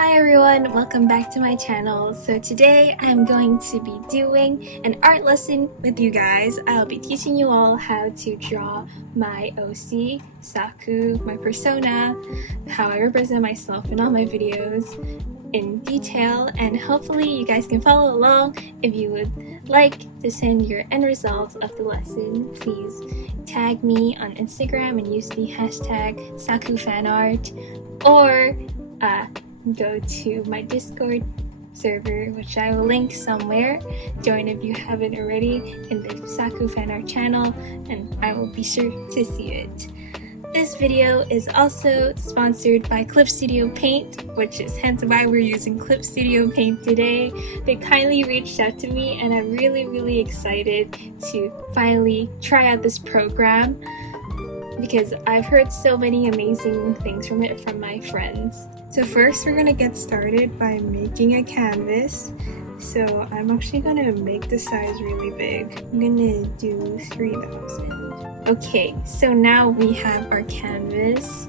Hi everyone, welcome back to my channel. So today I'm going to be doing an art lesson with you guys. I'll be teaching you all how to draw my OC, Saku, my persona, how I represent myself in all my videos in detail, and hopefully you guys can follow along. If you would like to send your end results of the lesson, please tag me on Instagram and use the hashtag SakuFanArt, or go to my Discord server, which I will link somewhere. Join if you haven't already in the Saku fan art channel, and I will be sure to see it. This video is also sponsored by Clipstudiopaint, which is hence why we're using Clipstudiopaint today. They kindly reached out to me, and I'm really excited to finally try out this program because I've heard so many amazing things from it from my friends. So first we're gonna get started by making a canvas. So I'm actually gonna make the size really big. I'm gonna do 3000. Okay, so now we have our canvas,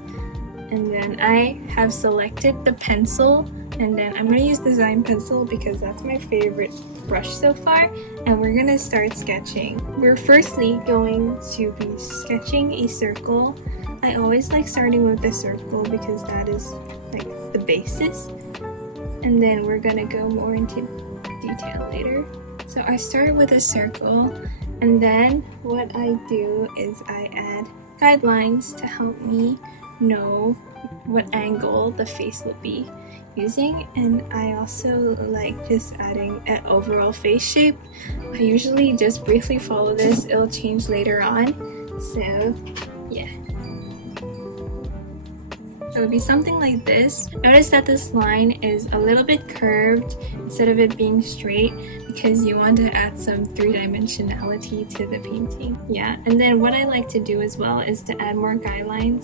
and then I have selected the pencil, and then I'm gonna use design pencil because that's my favorite brush so far, and we're gonna start sketching. We're firstly going to be sketching a circle. I always like starting with the circle because that is like the basis, and then we're gonna go more into detail later. So I start with a circle, and then what I do is I add guidelines to help me know what angle the face will be using, and I also like just adding an overall face shape. I usually just briefly follow this, it'll change later on. So yeah, it would be something like this. Notice that this line is a little bit curved instead of it being straight because you want to add some three-dimensionality to the painting. Yeah, and then what I like to do as well is to add more guidelines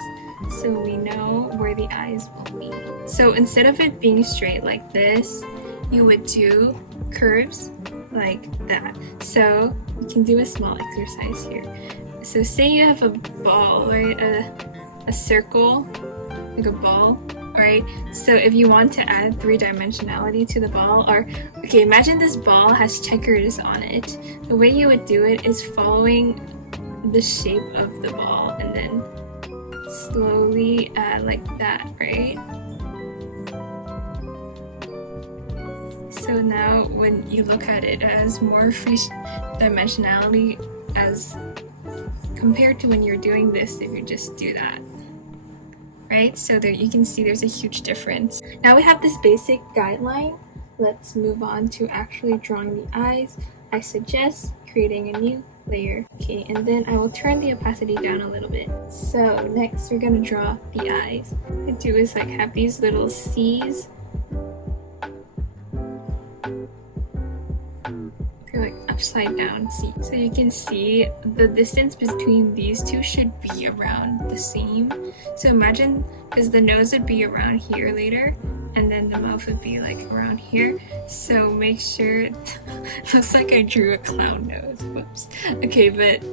so we know where the eyes will be. So instead of it being straight like this, you would do curves like that. So you can do a small exercise here. So say you have a ball, right? A circle, like a ball, right? So if you want to add three-dimensionality to the ball, or okay, imagine this ball has checkers on it. The way you would do it is following the shape of the ball and then slowly add like that, right? So now when you look at it, it has more free dimensionality as compared to when you're doing this if you just do that. Right, so there you can see there's a huge difference. Now we have this basic guideline. Let's move on to actually drawing the eyes. I suggest creating a new layer. Okay, and then I will turn the opacity down a little bit. So next we're gonna draw the eyes. What I do is like have these little C's. They're like upside down C. So you can see the distance between these two should be around the same. So imagine, because the nose would be around here later, and then the mouth would be like around here. So make sure, looks like I drew a clown nose, whoops. Okay, but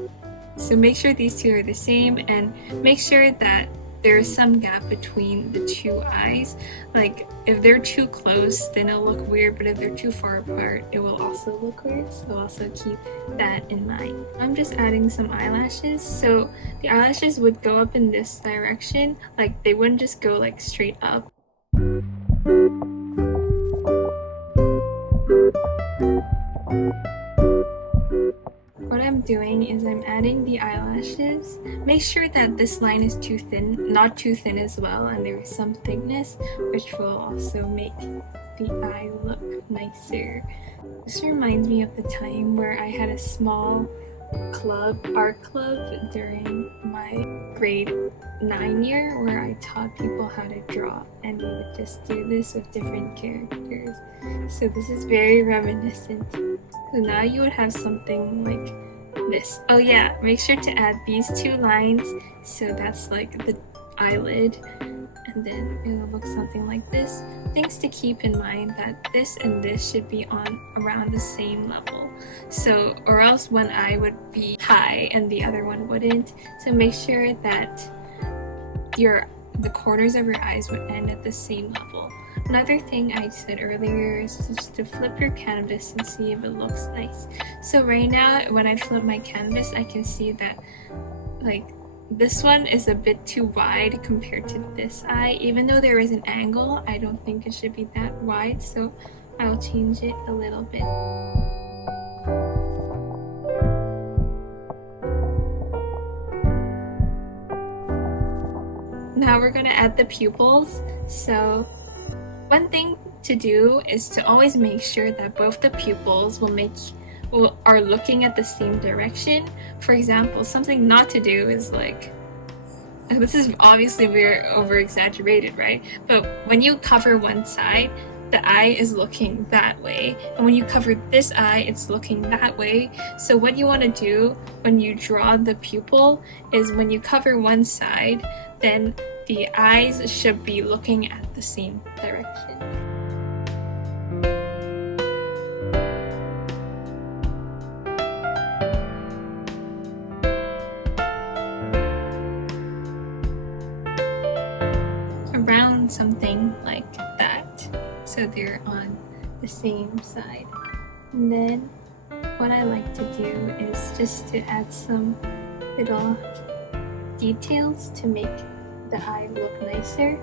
so make sure these two are the same, and make sure that there is some gap between the two eyes. Like if they're too close, then it'll look weird, but if they're too far apart, it will also look weird. So also keep that in mind. I'm just adding some eyelashes. So the eyelashes would go up in this direction. Like they wouldn't just go like straight up. What I'm doing is I'm adding the eyelashes. Make sure that this line is too thin, not too thin as well, and there is some thickness, which will also make the eye look nicer. This reminds me of the time where I had a small art club during my grade 9 year where I taught people how to draw, and we would just do this with different characters. So this is very reminiscent. So now you would have something like this. Oh yeah, make sure to add these two lines. So that's like the eyelid, and then it will look something like this. Things to keep in mind that this and this should be on around the same level. So, or else one eye would be high and the other one wouldn't. So make sure that the corners of your eyes would end at the same level. Another thing I said earlier is just to flip your canvas and see if it looks nice. So right now when I flip my canvas, I can see that like this one is a bit too wide compared to this eye. Even though there is an angle, I don't think it should be that wide, so I'll change it a little bit. Now we're gonna add the pupils. So one thing to do is to always make sure that both the pupils are looking at the same direction. For example, something not to do is like, this is obviously very over exaggerated, right? But when you cover one side, the eye is looking that way, and when you cover this eye, it's looking that way. So what you want to do when you draw the pupil is when you cover one side, then the eyes should be looking at the same direction. Around something like that, so they're on the same side. And then what I like to do is just to add some little details to make the eye look nicer.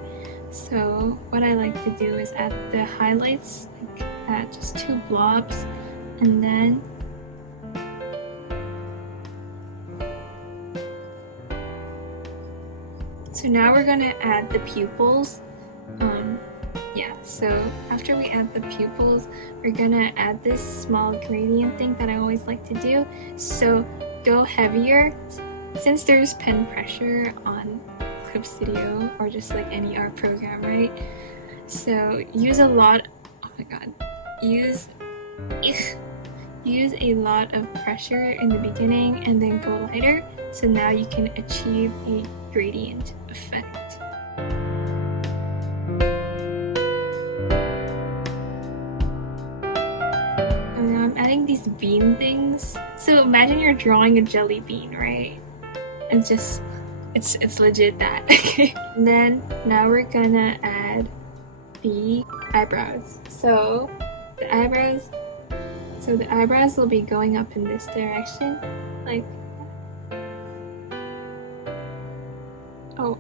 So what I like to do is add the highlights like that, just 2 blobs, and then so now we're gonna add the pupils. So after we add the pupils, we're gonna add this small gradient thing that I always like to do. So go heavier, since there's pen pressure on Clip Studio or just like any art program, right? So use a lot, oh my god, use a lot of pressure in the beginning and then go lighter, so now you can achieve a gradient effect. And now I'm adding these bean things. So imagine you're drawing a jelly bean, right? And just it's legit that. Okay. And then now we're gonna add the eyebrows. So the eyebrows will be going up in this direction, like, oh,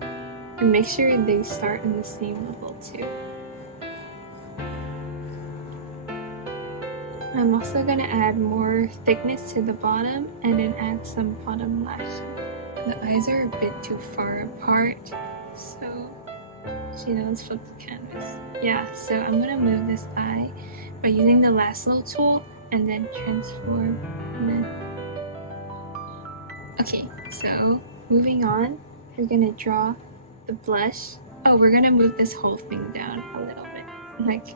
and make sure they start in the same level too. I'm also gonna add more thickness to the bottom and then add some bottom lashes. The eyes are a bit too far apart, so let's flip the canvas. Yeah, so I'm gonna move this eye by using the lasso tool and then transform. And then... Okay, so moving on, we're gonna draw the blush. Oh, we're gonna move this whole thing down a little bit. Like,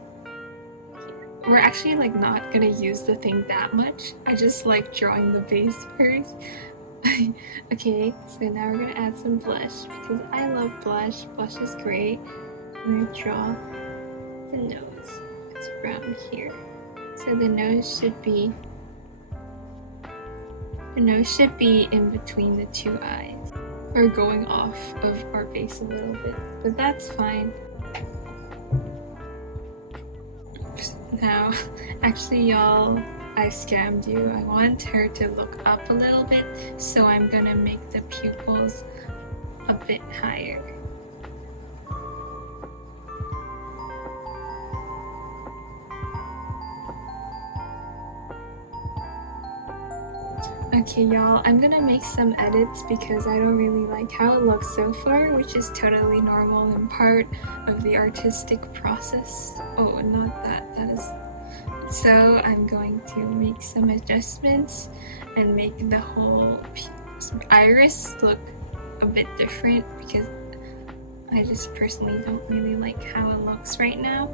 we're actually like not gonna use the thing that much. I just like drawing the base first. Okay, so now we're gonna add some blush because I love blush. Blush is great. I'm gonna draw the nose. It's around here. So the nose should be in between the 2 eyes, or going off of our base a little bit, but that's fine. Now, actually y'all, I scammed you. I want her to look up a little bit, so I'm gonna make the pupils a bit higher. Okay y'all, I'm gonna make some edits because I don't really like how it looks so far, which is totally normal and part of the artistic process. Oh, not that, that is... So I'm going to make some adjustments and make the whole iris look a bit different because I just personally don't really like how it looks right now.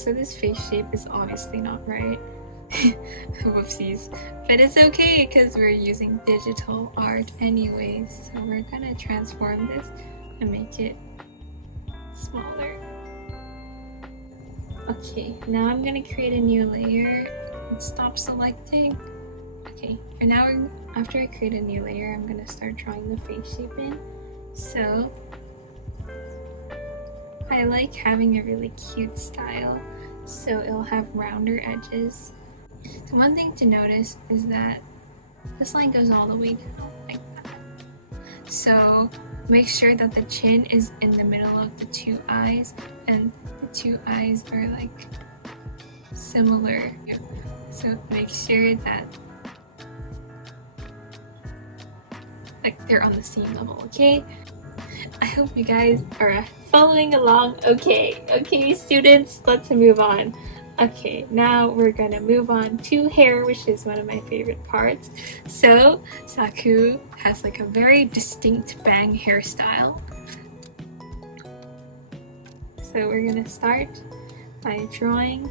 so this face shape is obviously not right. Whoopsies. But it's okay because we're using digital art anyways. So we're gonna transform this and make it smaller. Okay, now I'm gonna create a new layer and stop selecting. Okay, and now after I create a new layer, I'm gonna start drawing the face shape in. So I like having a really cute style, so it'll have rounder edges. So one thing to notice is that this line goes all the way down like that. So make sure that the chin is in the middle of the two eyes, and the two eyes are like similar. So make sure that like they're on the same level, okay? I hope you guys are following along. Okay, students, let's move on. Okay, now we're gonna move on to hair, which is one of my favorite parts. So Saku has like a very distinct bang hairstyle. So we're gonna start by drawing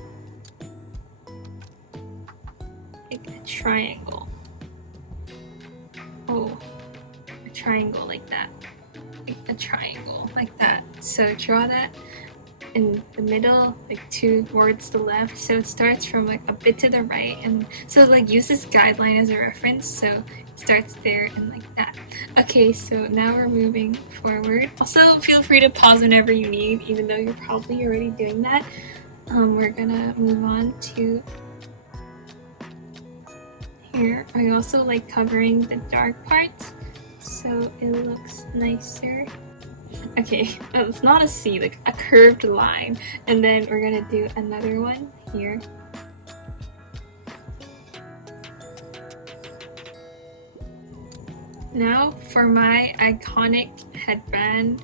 like a triangle. Oh, a triangle like that. A triangle like that. So draw that in the middle, like towards the left. So it starts from like a bit to the right, and so like use this guideline as a reference. So it starts there and like that. Okay, so now we're moving forward. Also feel free to pause whenever you need, even though you're probably already doing that. We're gonna move on to here. I also like covering the dark parts, so it looks nicer. Okay, it's not a C, like a curved line. And then we're gonna do another one here. Now for my iconic headband,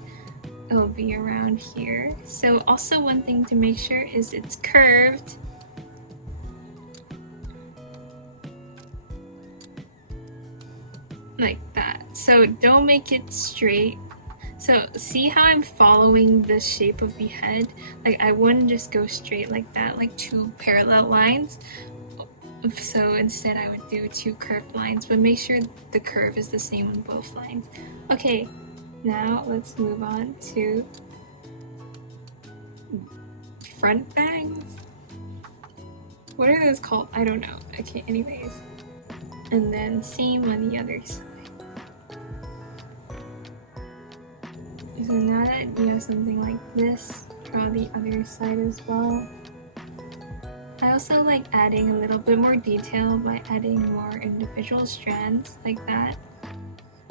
it'll be around here. So also one thing to make sure is it's curved. Like that. So don't make it straight. So see how I'm following the shape of the head? Like I wouldn't just go straight like that, like two parallel lines. So instead I would do two curved lines, but make sure the curve is the same on both lines. Okay, now let's move on to front bangs. What are those called? I don't know. Okay, anyways. And then same on the other side. So now that you have something like this, draw the other side as well. I also like adding a little bit more detail by adding more individual strands like that.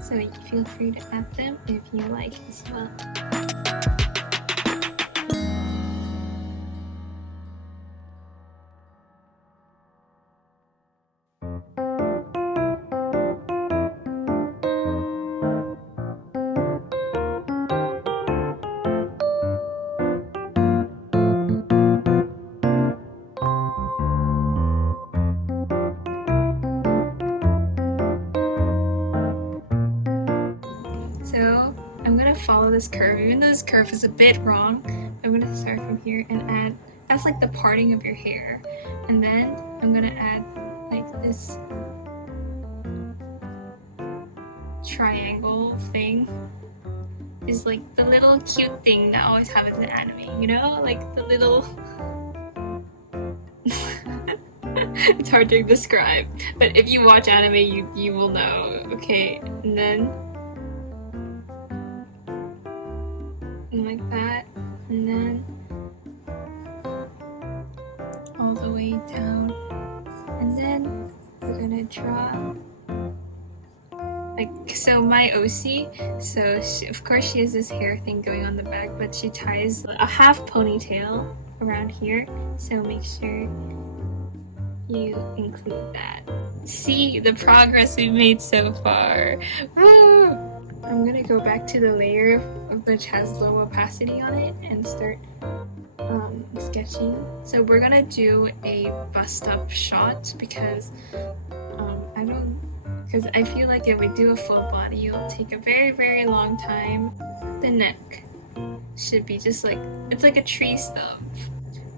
So you feel free to add them if you like as well. So I'm gonna follow this curve, even though this curve is a bit wrong. I'm gonna start from here and add, that's like the parting of your hair. And then I'm gonna add like this triangle thing. Is like the little cute thing that always happens in anime, you know? Like the little... It's hard to describe, but if you watch anime, you will know. Okay, and then like that, and then all the way down, and then we're gonna draw like, so my OC, so of course she has this hair thing going on the back, but she ties a half ponytail around here, so make sure you include that. See the progress we've made so far. Woo! I'm gonna go back to the layer which has low opacity on it and start sketching. So we're gonna do a bust up shot because I feel like if we do a full body, it'll take a very long time. The neck should be just like, it's like a tree stump.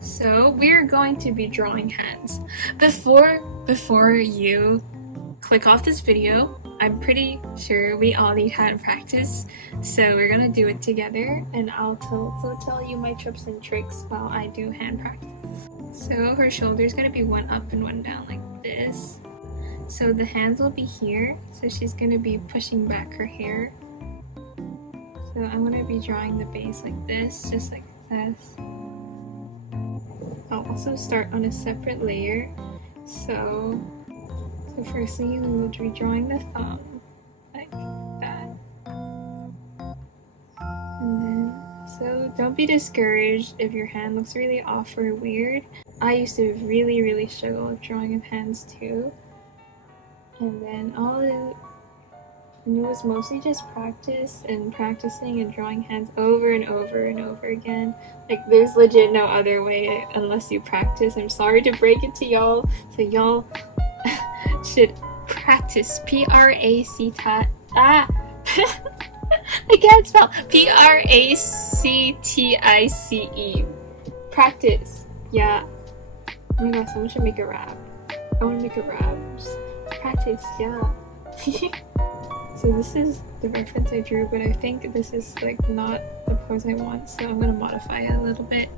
So we're going to be drawing hands. Before you click off this video, I'm pretty sure we all need hand practice, so we're gonna do it together, and I'll tell you my tips and tricks while I do hand practice. So her shoulder's gonna be one up and one down like this. So the hands will be here, so she's gonna be pushing back her hair. So I'm gonna be drawing the base like this, just like this. I'll also start on a separate layer. So firstly we will be drawing the thumb like that. And then, so don't be discouraged if your hand looks really off or weird. I used to really struggle with drawing of hands too. And then and it was mostly just practicing and drawing hands over and over and over again. Like, there's legit no other way unless you practice. I'm sorry to break it to y'all, so y'all should practice. P-R-A-C-T-I-C-E. I can't spell. P-R-A-C-T-I-C-E. Practice. Yeah. Oh my god, someone should make a rap. I want to make a rap. Just practice, yeah. So this is the reference I drew, but I think this is like not the pose I want, so I'm gonna modify it a little bit.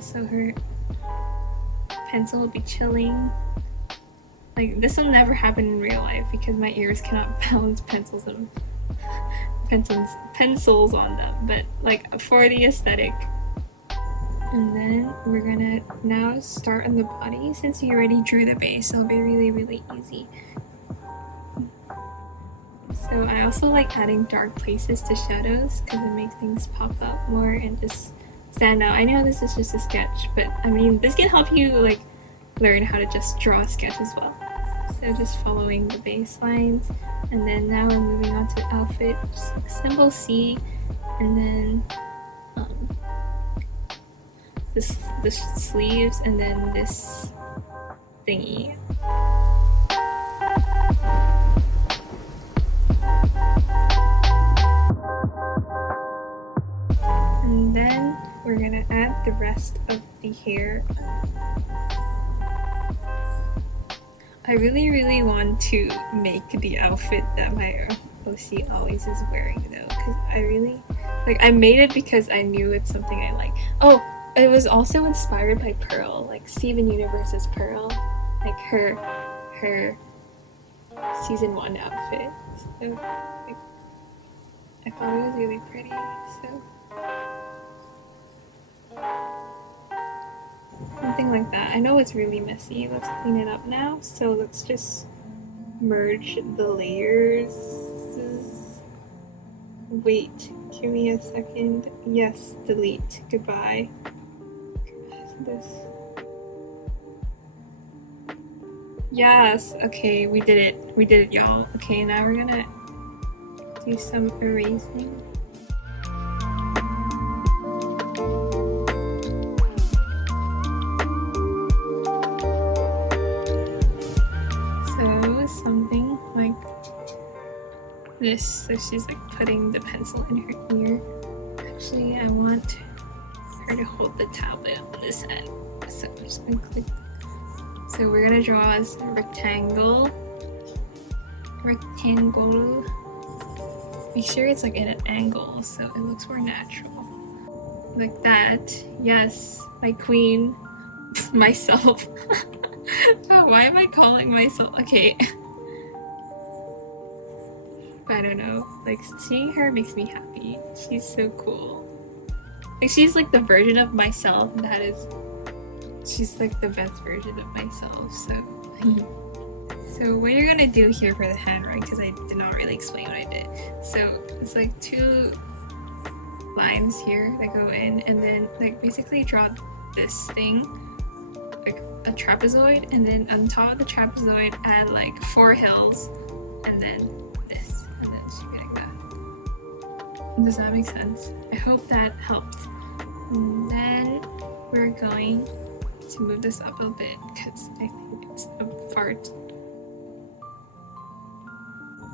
So her pencil will be chilling. Like, this will never happen in real life because my ears cannot balance pencils on them, but like for the aesthetic. And then we're gonna now start on the body. Since you already drew the base, it'll be really easy. So I also like adding dark places to shadows because it makes things pop up more and just stand out. I know this is just a sketch, but I mean, this can help you like learn how to just draw a sketch as well. So just following the baselines, and then now we're moving on to the outfit, just like symbol C, and then the sleeves, and then this thingy. And then we're gonna add the rest of the hair. I really want to make the outfit that my OC always is wearing though, because I made it because I knew it's something I like. Oh, it was also inspired by Pearl, like Steven Universe's Pearl, like her season 1 outfit. So like, I thought it was really pretty, so something like that. I know it's really messy. Let's clean it up now. So let's just merge the layers. Wait, give me a second. Yes, delete. Goodbye. This. Yes, okay, we did it. We did it, y'all. Okay, now we're gonna do some erasing. Something like this. So she's like putting the pencil in her ear. Actually, I want her to hold the tablet on this end. So I'm just gonna click. So we're gonna draw a rectangle. Make sure it's like at an angle so it looks more natural. Like that. Yes, my queen. Myself. Oh, why am I calling myself? Okay. I don't know. Like, seeing her makes me happy. She's so cool. Like, she's like the version of myself that is. She's like the best version of myself. So, so what you're gonna do here for the hand, right? Because I did not really explain what I did. So it's like 2 lines here that go in, and then like basically draw this thing, like a trapezoid, and then on top of the trapezoid add like 4 hills, and then this, and then she's getting that. Does that make sense? I hope that helped. And then we're going to move this up a bit because I think it's a fart.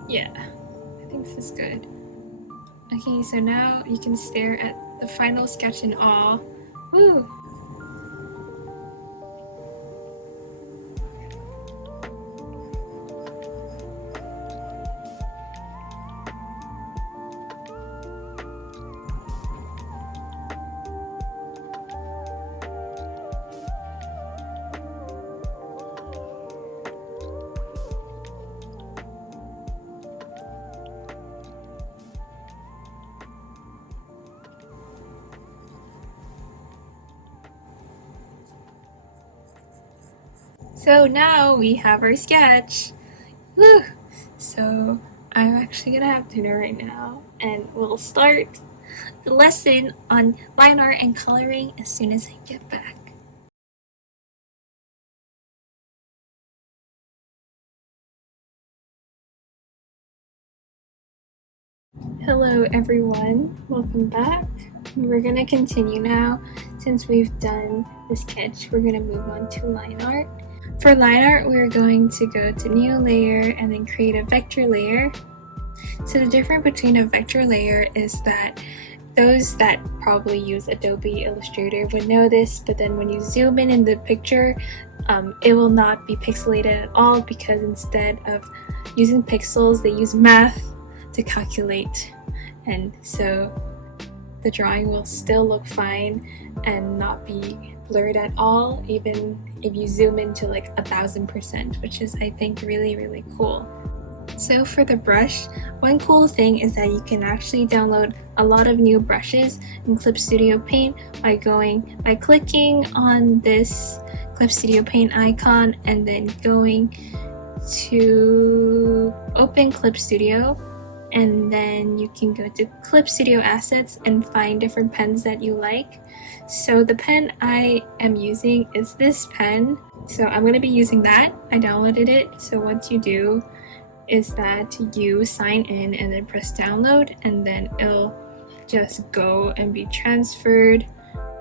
Yeah, I think this is good. Okay, so now you can stare at the final sketch in awe. Woo! So now we have our sketch. Woo! So I'm actually gonna have dinner right now, and we'll start the lesson on line art and coloring as soon as I get back. Hello everyone, welcome back. We're gonna continue now. Since we've done the sketch, we're gonna move on to line art. For line art, we're going to go to new layer and then create a vector layer. So the difference between a vector layer is that those that probably use Adobe Illustrator would know this, but then when you zoom in the picture, it will not be pixelated at all, because instead of using pixels, they use math to calculate, and so the drawing will still look fine and not be blurred at all, even if you zoom into like 1000%, which is, I think, really cool. So for the brush, one cool thing is that you can actually download a lot of new brushes in Clipstudiopaint by clicking on this Clipstudiopaint icon and then going to open Clip Studio, and then you can go to Clip Studio Assets and find different pens that you like. So the pen I am using is this pen, so I'm going to be using that. I downloaded it. So what you do is that you sign in and then press download, and then it'll just go and be transferred,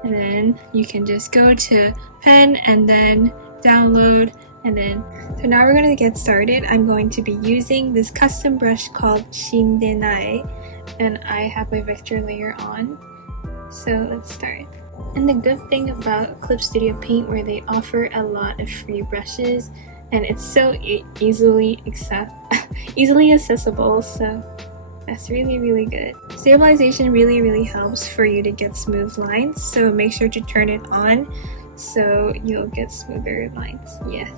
and then you can just go to pen and then download. And then, so now we're going to get started. I'm going to be using this custom brush called Shindenai, and I have my vector layer on. So let's start. And the good thing about Clipstudiopaint, where they offer a lot of free brushes, and it's so easily accessible, so that's really good. Stabilization really helps for you to get smooth lines, so make sure to turn it on so you'll get smoother lines. Yes.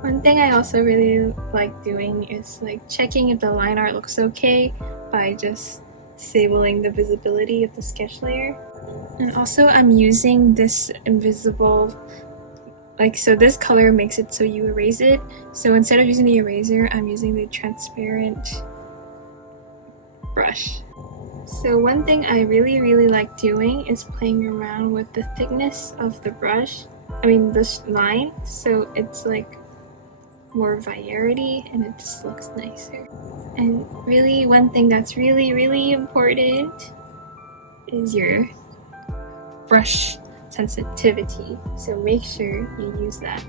One thing I also really like doing is like checking if the line art looks okay by just disabling the visibility of the sketch layer. And also I'm using this invisible, so this color makes it so you erase it. So instead of using the eraser, I'm using the transparent brush. So one thing I really like doing is playing around with the thickness of the brush. this line, so it's like more variety and it just looks nicer. And really, one thing that's really important is your brush sensitivity, so make sure you use that.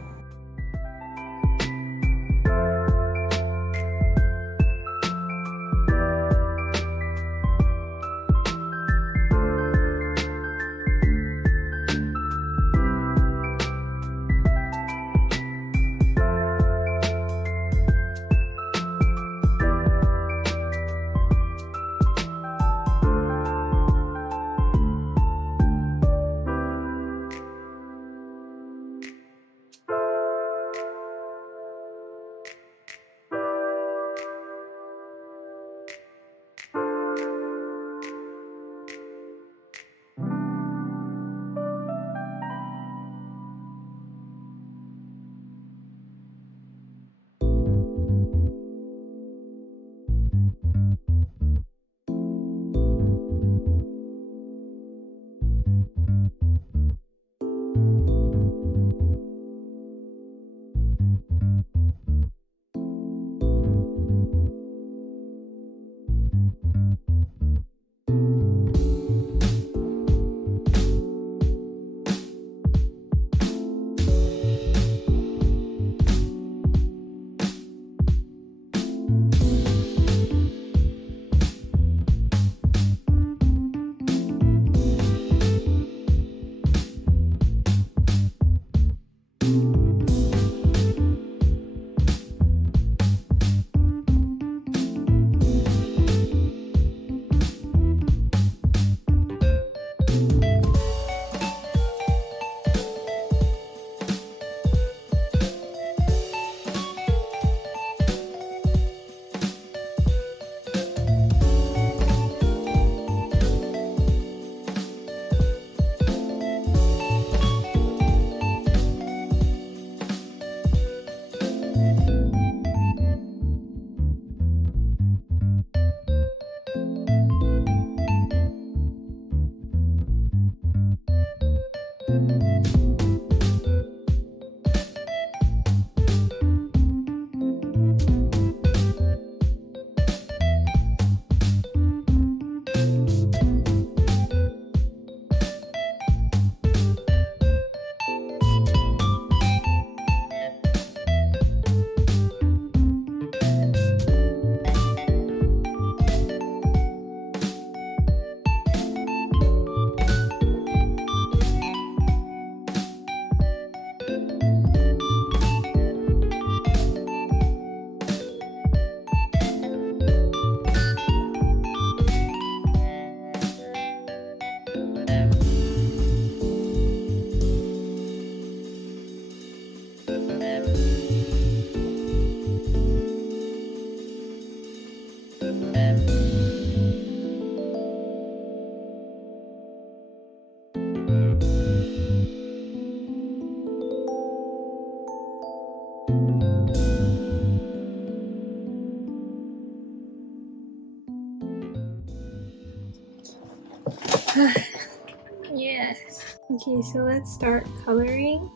Yes. Okay, so let's start coloring.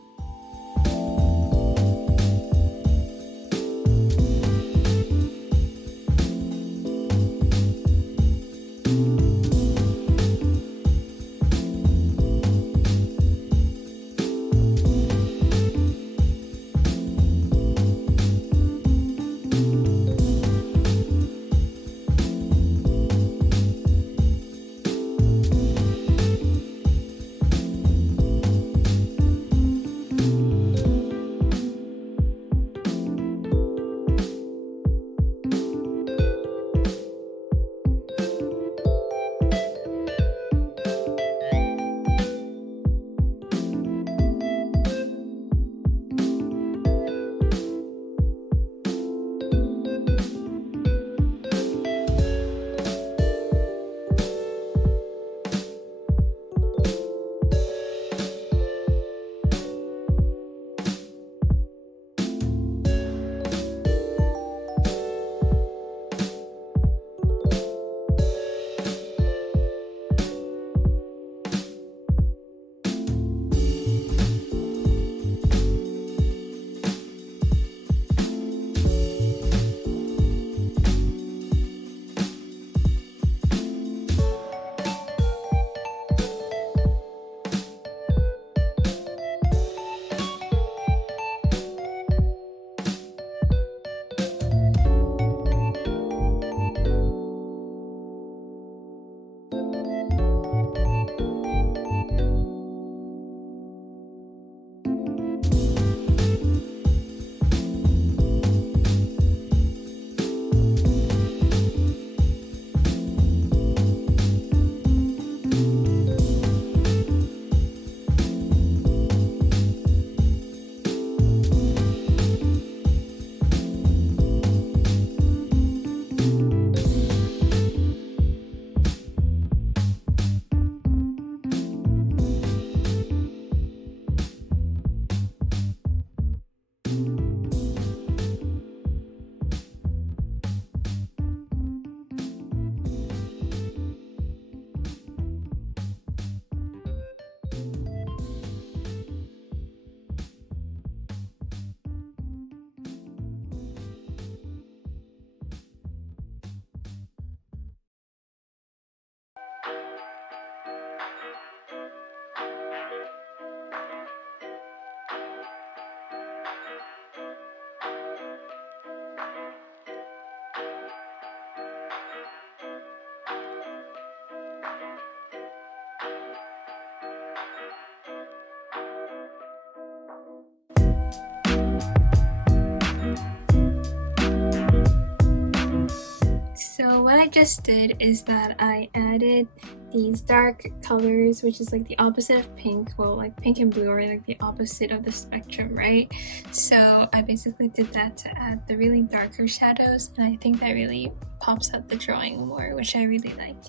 So what I just did is that I added these dark colors, which is like the opposite of pink. Well, like pink and blue are like the opposite of the spectrum, right? So I basically did that to add the really darker shadows, and I think that really pops out the drawing more, which I really like.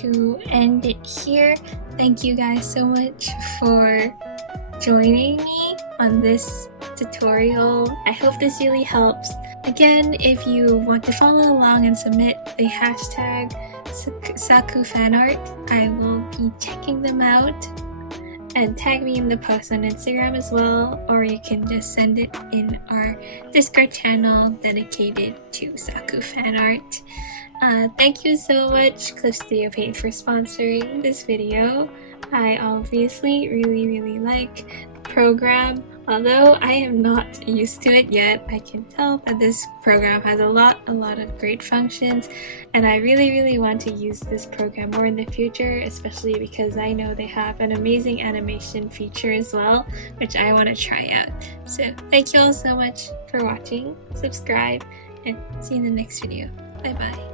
To end it here. Thank you guys so much for joining me on this tutorial. I hope this really helps. Again, if you want to follow along and submit the hashtag Saku fanart, I will be checking them out, and tag me in the post on Instagram as well, or you can just send it in our Discord channel dedicated to Saku fanart. Thank you so much Clipstudiopaint for sponsoring this video. I obviously really like the program. Although I am not used to it yet, I can tell that this program has a lot of great functions, and I really want to use this program more in the future, especially because I know they have an amazing animation feature as well, which I want to try out. So thank you all so much for watching, subscribe, and see you in the next video. Bye bye.